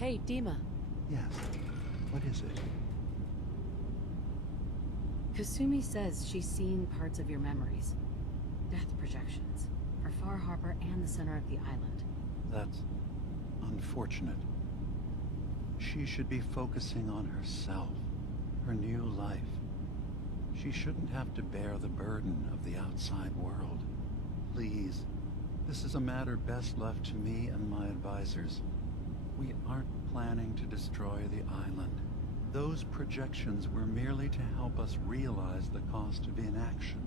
Hey, Dima. Yes. What is it? Kasumi says she's seen parts of your memories. Death projections. For Far Harbor and the center of the island. That's unfortunate. She should be focusing on herself, her new life. She shouldn't have to bear the burden of the outside world. Please, this is a matter best left to me and my advisors. We aren't planning to destroy the island. Those projections were merely to help us realize the cost of inaction.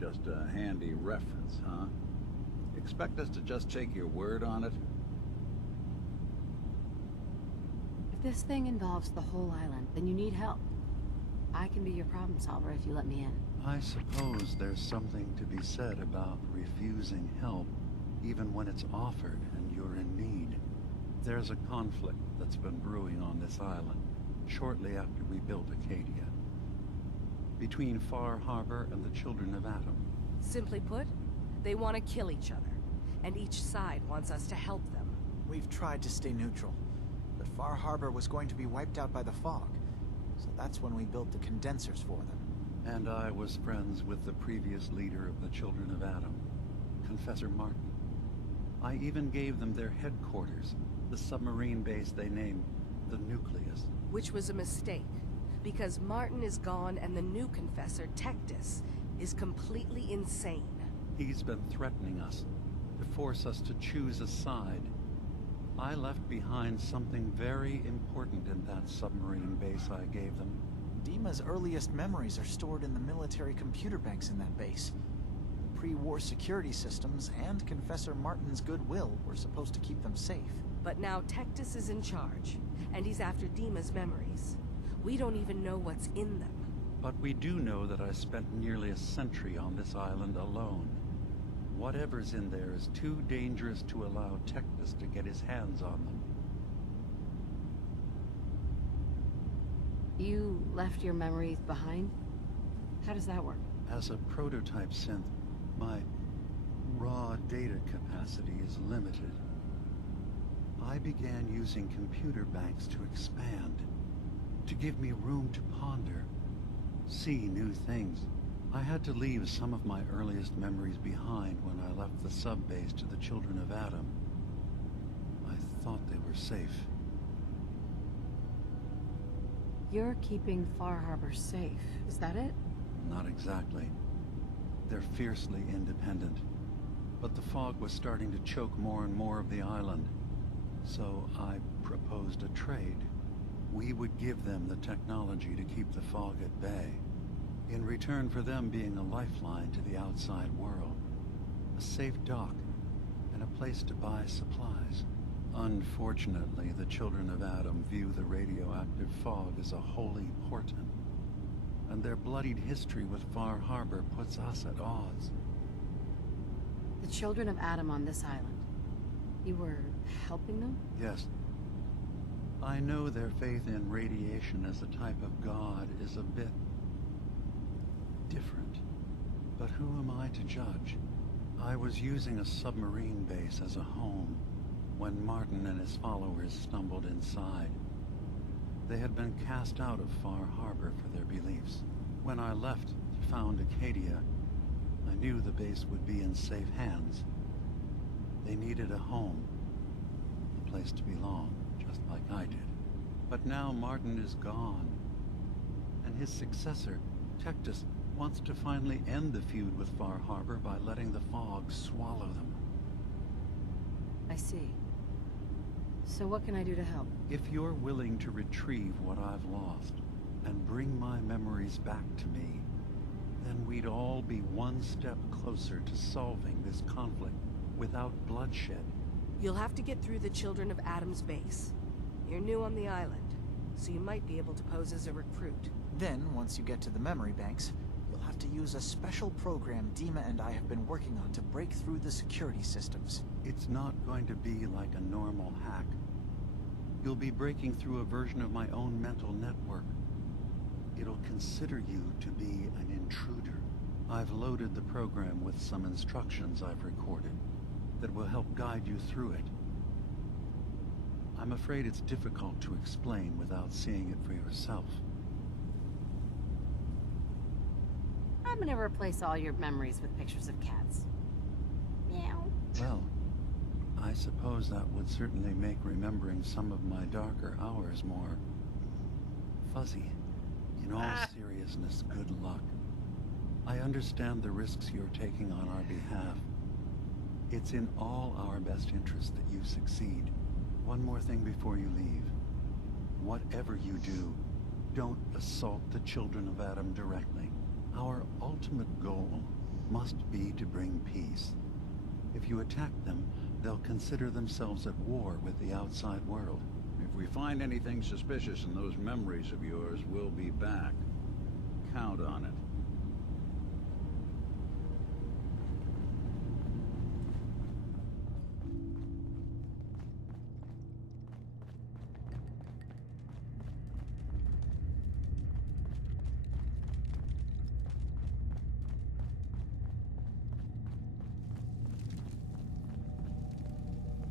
Just a handy reference, huh? Expect us to just take your word on it? If this thing involves the whole island, then you need help. I can be your problem solver if you let me in. I suppose there's something to be said about refusing help, even when it's offered and you're in need. There's a conflict that's been brewing on this island, shortly after we built Acadia. Between Far Harbor and the Children of Atom. Simply put, they want to kill each other, and each side wants us to help them. We've tried to stay neutral, but Far Harbor was going to be wiped out by the fog, so that's when we built the condensers for them. And I was friends with the previous leader of the Children of Atom, Confessor Martin. I even gave them their headquarters, the submarine base they named the Nucleus. Which was a mistake, because Martin is gone and the new Confessor, Tectus, is completely insane. He's been threatening us, to force us to choose a side. I left behind something very important in that submarine base I gave them. Dima's earliest memories are stored in the military computer banks in that base. The pre-war security systems and Confessor Martin's goodwill were supposed to keep them safe. But now Tectus is in charge, and he's after Dima's memories. We don't even know what's in them. But we do know that I spent nearly a century on this island alone. Whatever's in there is too dangerous to allow Tectus to get his hands on them. You left your memories behind? How does that work? As a prototype synth, my raw data capacity is limited. I began using computer banks to expand, to give me room to ponder, see new things. I had to leave some of my earliest memories behind when I left the sub-base to the Children of Atom. I thought they were safe. You're keeping Far Harbor safe, is that it? Not exactly. They're fiercely independent. But the fog was starting to choke more and more of the island. So I proposed a trade. We would give them the technology to keep the fog at bay, in return for them being a lifeline to the outside world, a safe dock, and a place to buy supplies. Unfortunately, the Children of Atom view the radioactive fog as a holy portent, and their bloodied history with Far Harbor puts us at odds. The Children of Atom on this island. You were helping them? Yes. I know their faith in radiation as a type of god is a bit different. But who am I to judge? I was using a submarine base as a home when Martin and his followers stumbled inside. They had been cast out of Far Harbor for their beliefs. When I left to found Acadia, I knew the base would be in safe hands. They needed a home, a place to belong, just like I did. But now Martin is gone, and his successor, Tectus, wants to finally end the feud with Far Harbor by letting the fog swallow them. I see. So what can I do to help? If you're willing to retrieve what I've lost and bring my memories back to me, then we'd all be one step closer to solving this conflict without bloodshed. You'll have to get through the Children of Atom's base. You're new on the island, so you might be able to pose as a recruit. Then, once you get to the memory banks, you'll have to use a special program Dima and I have been working on to break through the security systems. It's not going to be like a normal hack. You'll be breaking through a version of my own mental network. It'll consider you to be an intruder. I've loaded the program with some instructions I've recorded that will help guide you through it. I'm afraid it's difficult to explain without seeing it for yourself. I'm gonna replace all your memories with pictures of cats. Meow. Well, I suppose that would certainly make remembering some of my darker hours more fuzzy. In all seriousness, good luck. I understand the risks you're taking on our behalf. It's in all our best interest that you succeed. One more thing before you leave. Whatever you do, don't assault the children of Adam directly. Our ultimate goal must be to bring peace. If you attack them, they'll consider themselves at war with the outside world. If we find anything suspicious in those memories of yours, we'll be back. Count on it.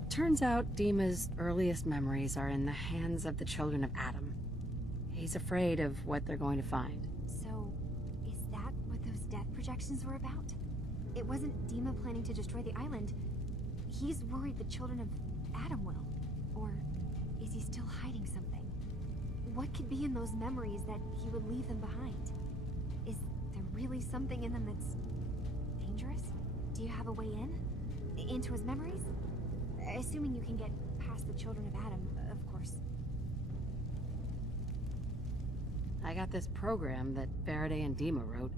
Turns out Dima's earliest memories are in the hands of the children of Adam. He's afraid of what they're going to find. So, is that what those death projections were about? It wasn't Dima planning to destroy the island. He's worried the children of Adam will. Or is he still hiding something? What could be in those memories that he would leave them behind? Is there really something in them that's dangerous? Do you have a way in? Into his memories? Assuming you can get past the children of Adam, of course. I got this program that Faraday and Dima wrote.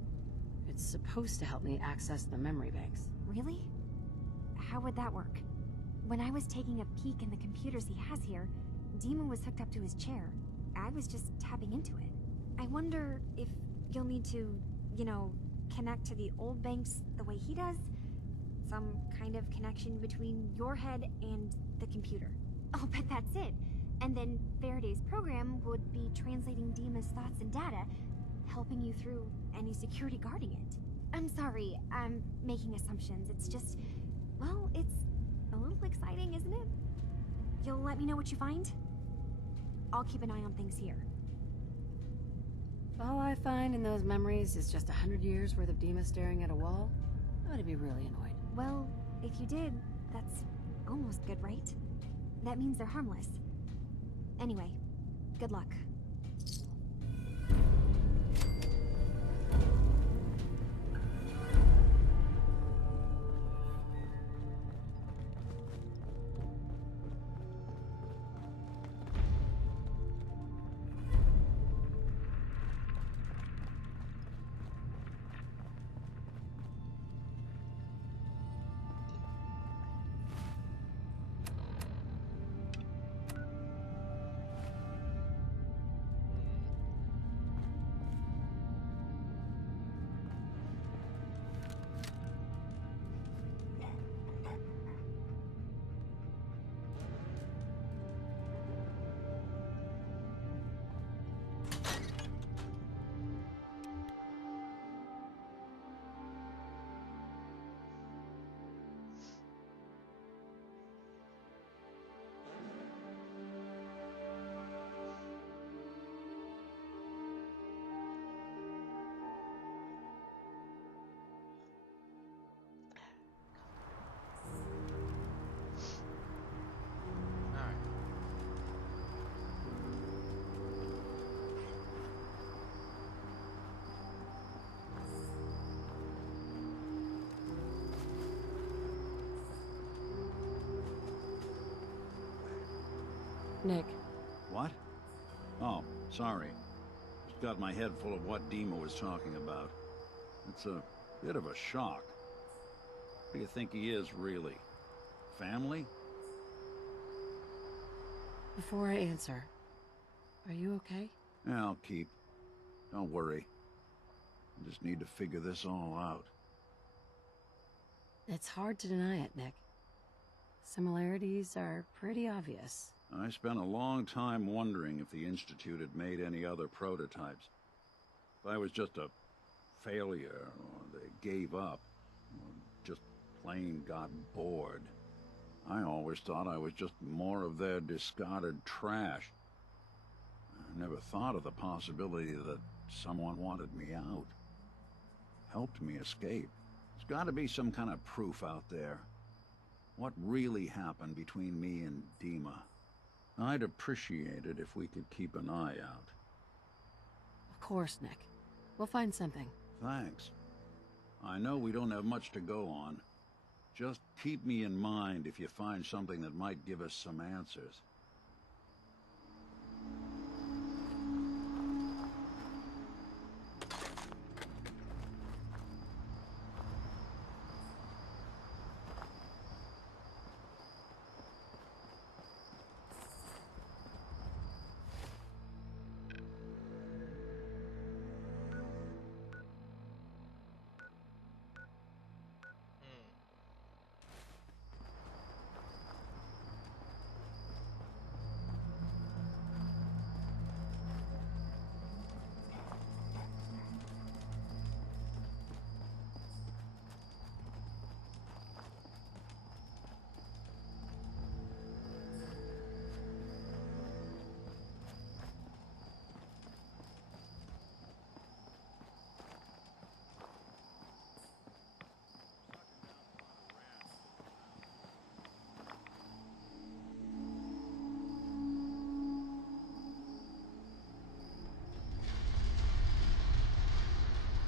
It's supposed to help me access the memory banks. Really? How would that work? When I was taking a peek in the computers he has here, Dima was hooked up to his chair. I was just tapping into it. I wonder if you'll need to, connect to the old banks the way he does? Some kind of connection between your head and the computer. I'll bet that's it. And then Faraday's program would be translating Dima's thoughts and data, helping you through any security guarding it. I'm sorry, I'm making assumptions. It's just, well, it's a little exciting, isn't it? You'll let me know what you find? I'll keep an eye on things here. If all I find in those memories is just 100 years worth of Dima staring at a wall, I'm gonna be really annoyed. Well, if you did, that's almost good, right? That means they're harmless. Anyway, good luck. Nick, What? Oh, sorry. Just got my head full of what Dima was talking about. It's a bit of a shock. What do you think he is, really? Family? before I answer, are you okay? Yeah, I'll keep. Don't worry. I just need to figure this all out. It's hard to deny it, Nick. Similarities are pretty obvious. I spent a long time wondering if the Institute had made any other prototypes. If I was just a failure, or they gave up, or just plain got bored. I always thought I was just more of their discarded trash. I never thought of the possibility that someone wanted me out. Helped me escape. There's gotta be some kind of proof out there. What really happened between me and Dima? I'd appreciate it if we could keep an eye out. Of course, Nick. We'll find something. Thanks. I know we don't have much to go on. Just keep me in mind if you find something that might give us some answers.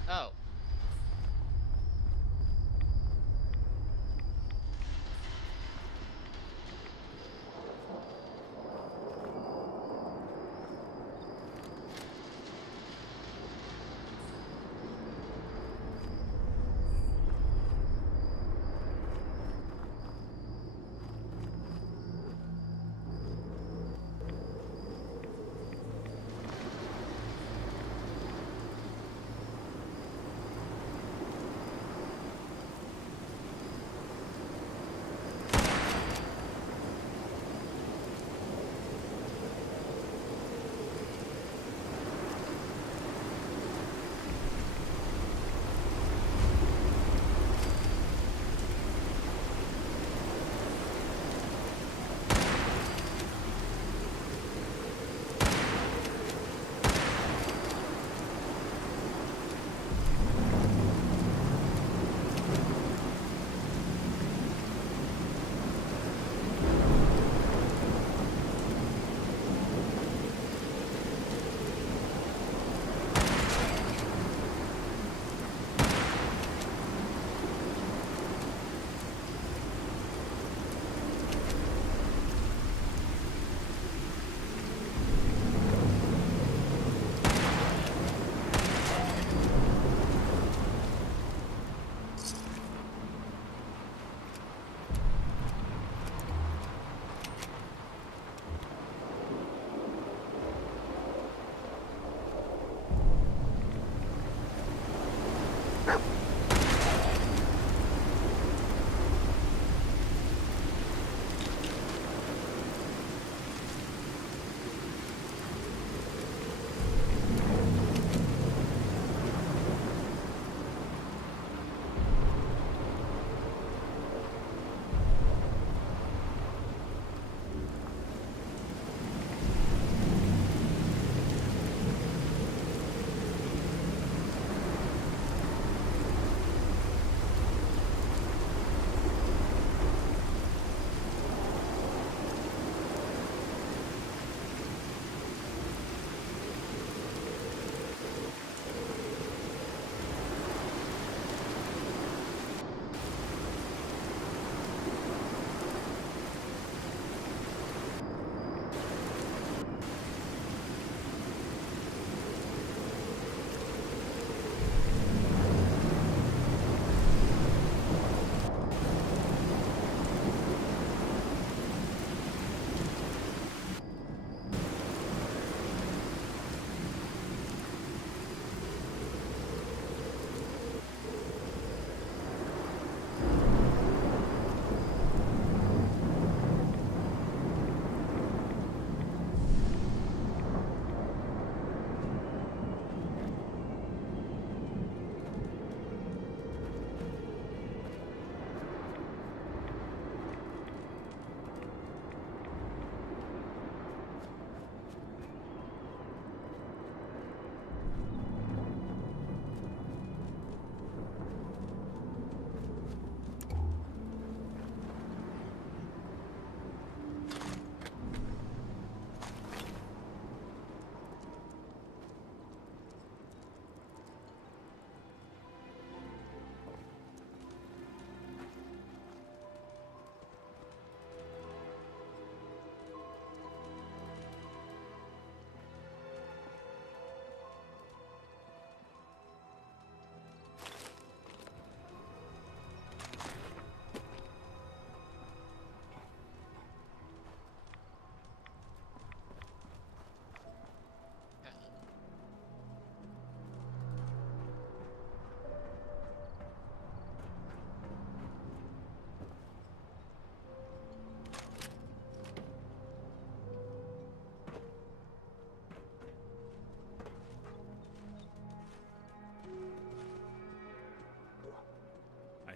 Oh.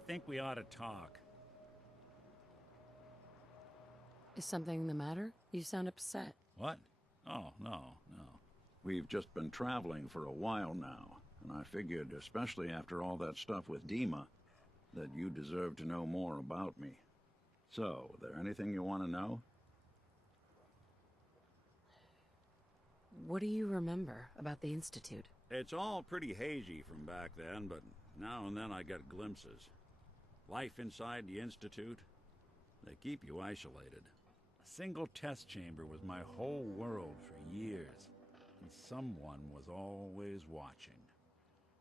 think we ought to talk. Is something the matter? You sound upset. What? Oh, no. We've just been traveling for a while now, and I figured, especially after all that stuff with Dima, that you deserve to know more about me. So, there anything you want to know? What do you remember about the Institute? It's all pretty hazy from back then, but now and then I get glimpses. Life inside the Institute, they keep you isolated. A single test chamber was my whole world for years, and someone was always watching.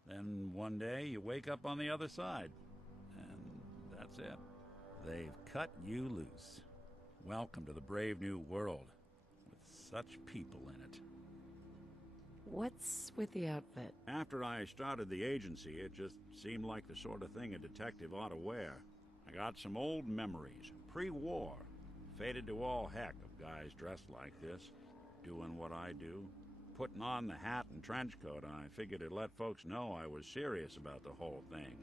Then one day you wake up on the other side, and that's it. They've cut you loose. Welcome to the brave new world, with such people in it. What's with the outfit? After I started the agency, it just seemed like the sort of thing a detective ought to wear. I got some old memories, pre-war. Faded to all heck of guys dressed like this, doing what I do. Putting on the hat and trench coat, I figured it'd let folks know I was serious about the whole thing.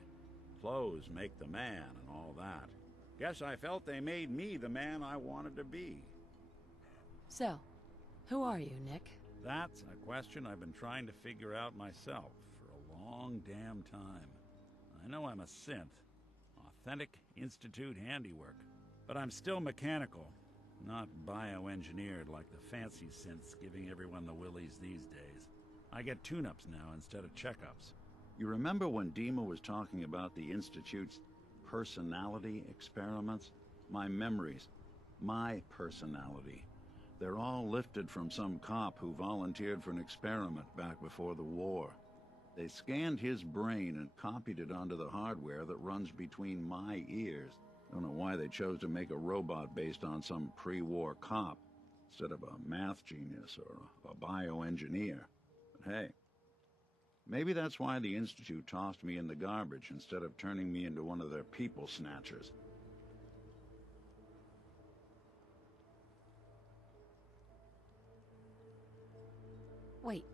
Clothes make the man and all that. Guess I felt they made me the man I wanted to be. So, who are you, Nick? That's a question I've been trying to figure out myself for a long damn time. I know I'm a synth, authentic Institute handiwork, but I'm still mechanical, not bioengineered like the fancy synths giving everyone the willies these days. I get tune-ups now instead of checkups. You remember when Dima was talking about the Institute's personality experiments? My memories, my personality. They're all lifted from some cop who volunteered for an experiment back before the war. They scanned his brain and copied it onto the hardware that runs between my ears. Don't know why they chose to make a robot based on some pre-war cop instead of a math genius or a bioengineer. But hey, maybe that's why the Institute tossed me in the garbage instead of turning me into one of their people snatchers. Wait,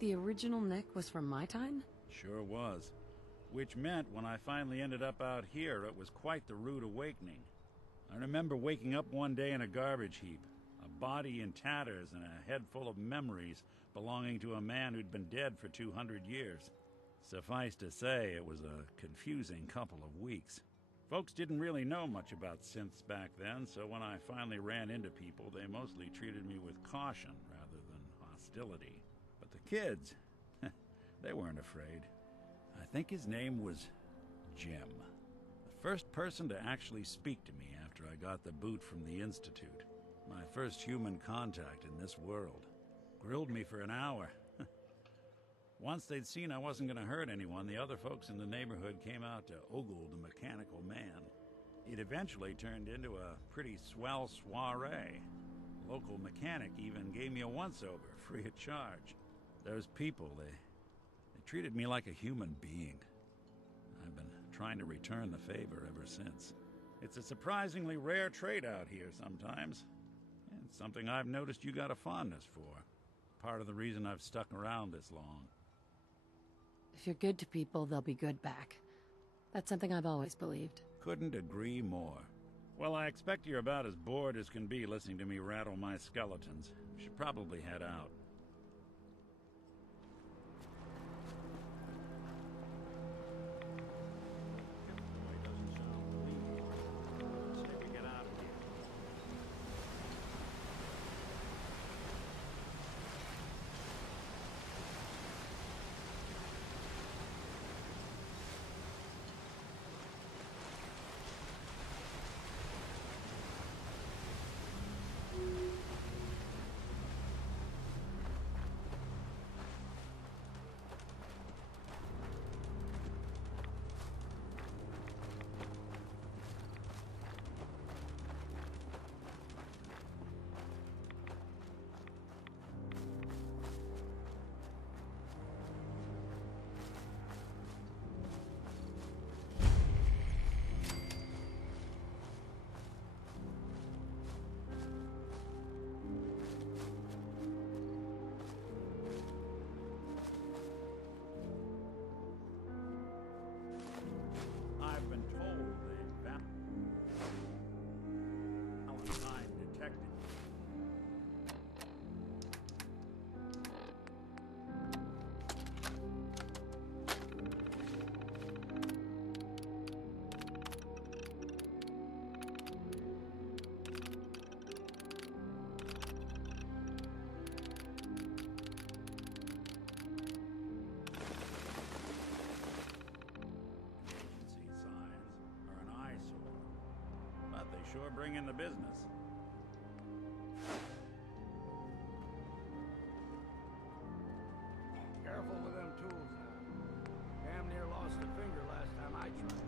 the original Nick was from my time? Sure was. Which meant when I finally ended up out here, it was quite the rude awakening. I remember waking up one day in a garbage heap, a body in tatters and a head full of memories belonging to a man who'd been dead for 200 years. Suffice to say, it was a confusing couple of weeks. Folks didn't really know much about synths back then, so when I finally ran into people, they mostly treated me with caution rather than hostility. But the kids, they weren't afraid. I think his name was Jim. The first person to actually speak to me after I got the boot from the Institute. My first human contact in this world. Grilled me for an hour. Once they'd seen I wasn't going to hurt anyone, the other folks in the neighborhood came out to ogle the mechanical man. It eventually turned into a pretty swell soiree. The local mechanic even gave me a once-over, free of charge. Those people, they treated me like a human being. I've been trying to return the favor ever since. It's a surprisingly rare trait out here sometimes. And something I've noticed you got a fondness for. Part of the reason I've stuck around this long. If you're good to people, they'll be good back. That's something I've always believed. Couldn't agree more. Well, I expect you're about as bored as can be listening to me rattle my skeletons. Should probably head out. sure bring in the business. Careful with them tools now. Damn near lost a finger last time I tried.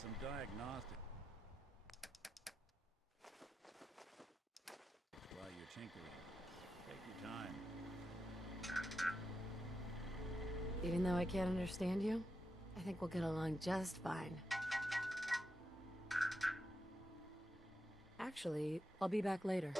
some diagnostic. While you're tinkering, take your time. Even though I can't understand you, I think we'll get along just fine. Actually, I'll be back later.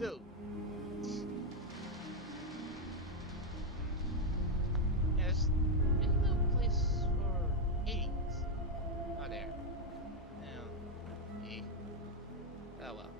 Dude. There's really no place for Hades. Oh, there. No. Eh. Oh well.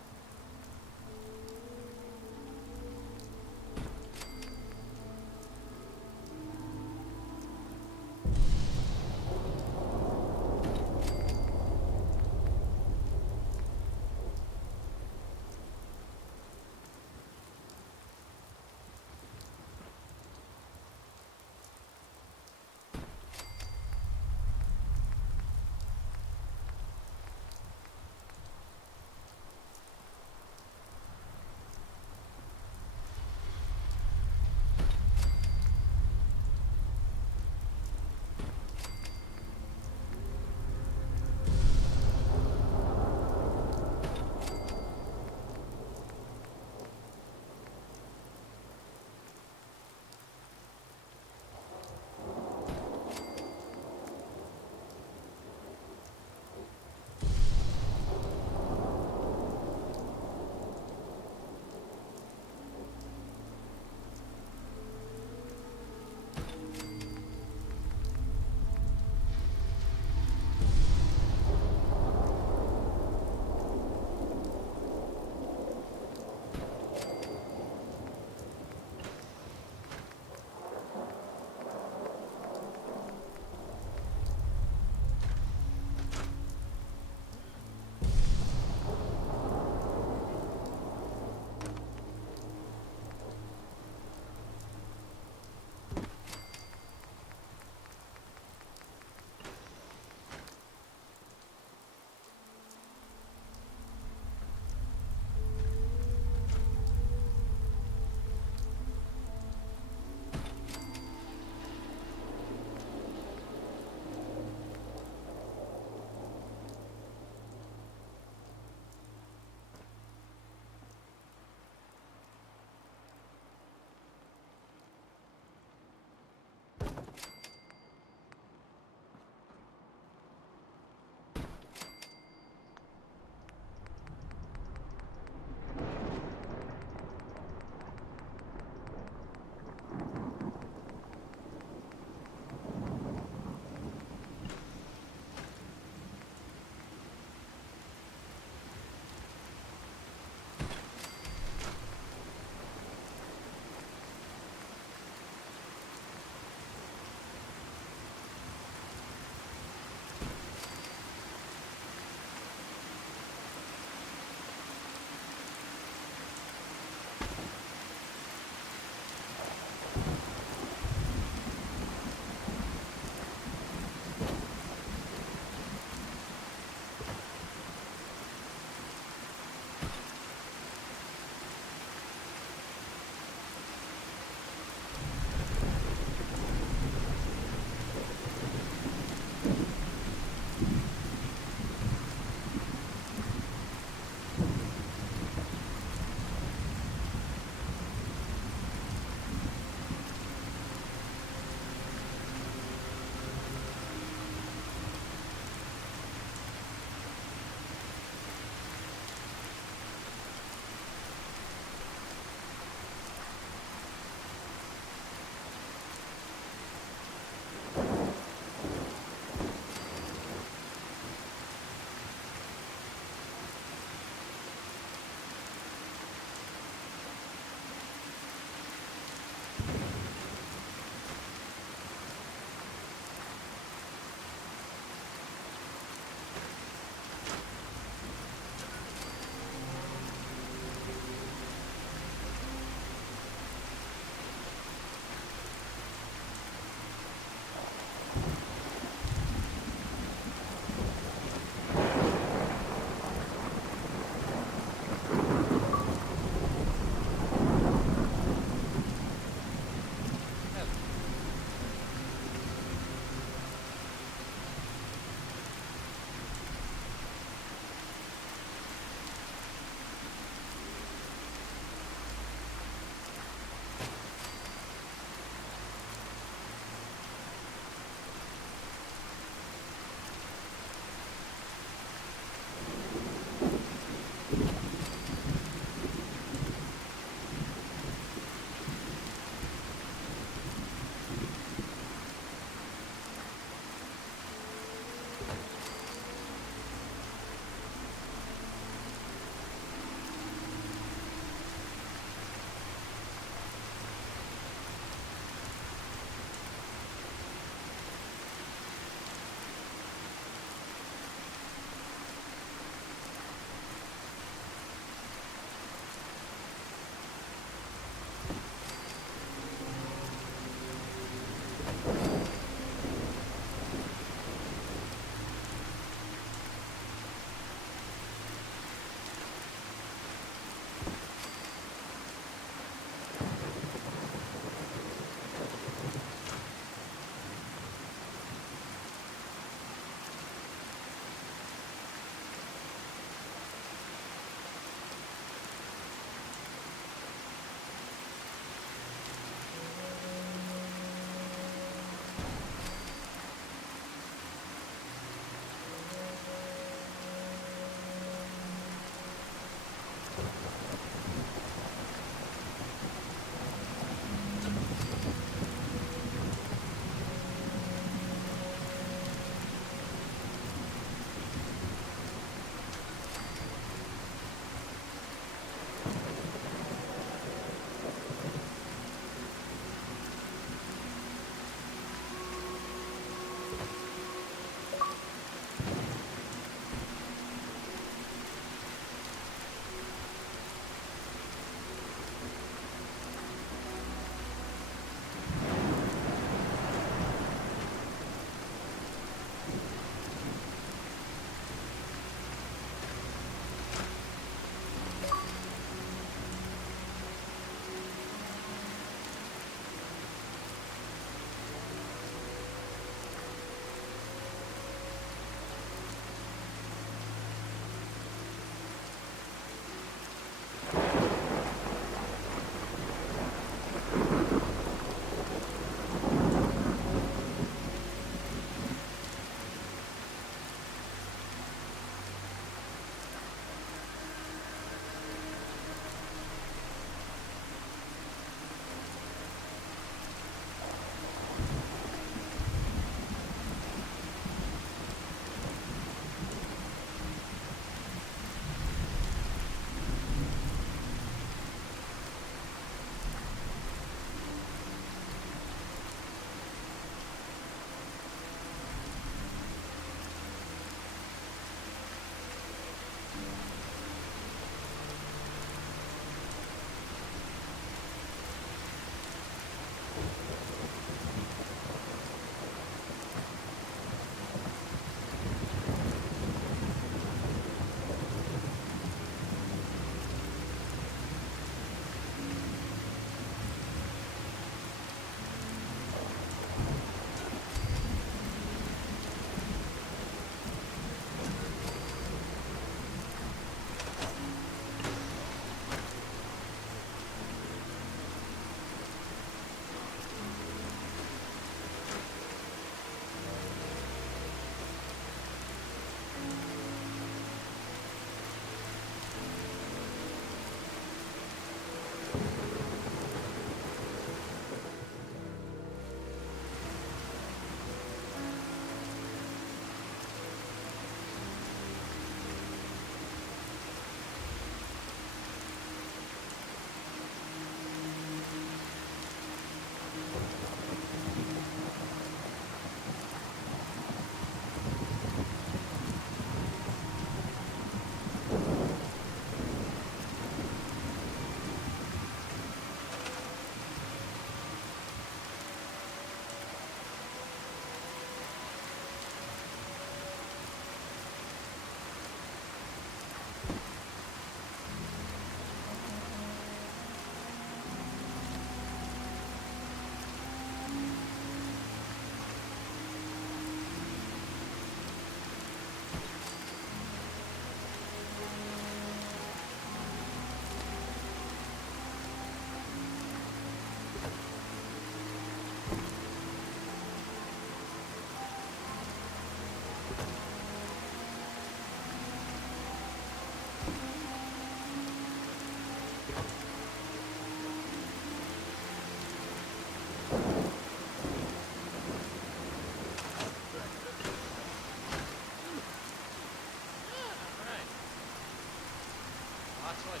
it's like,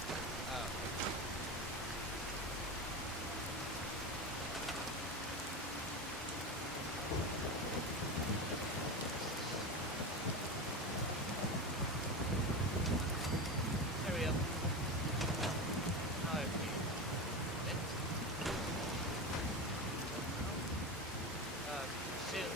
oh. There we go. Now if we it. Soon.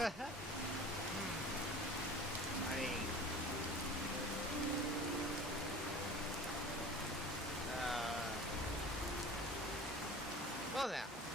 I mean, well now.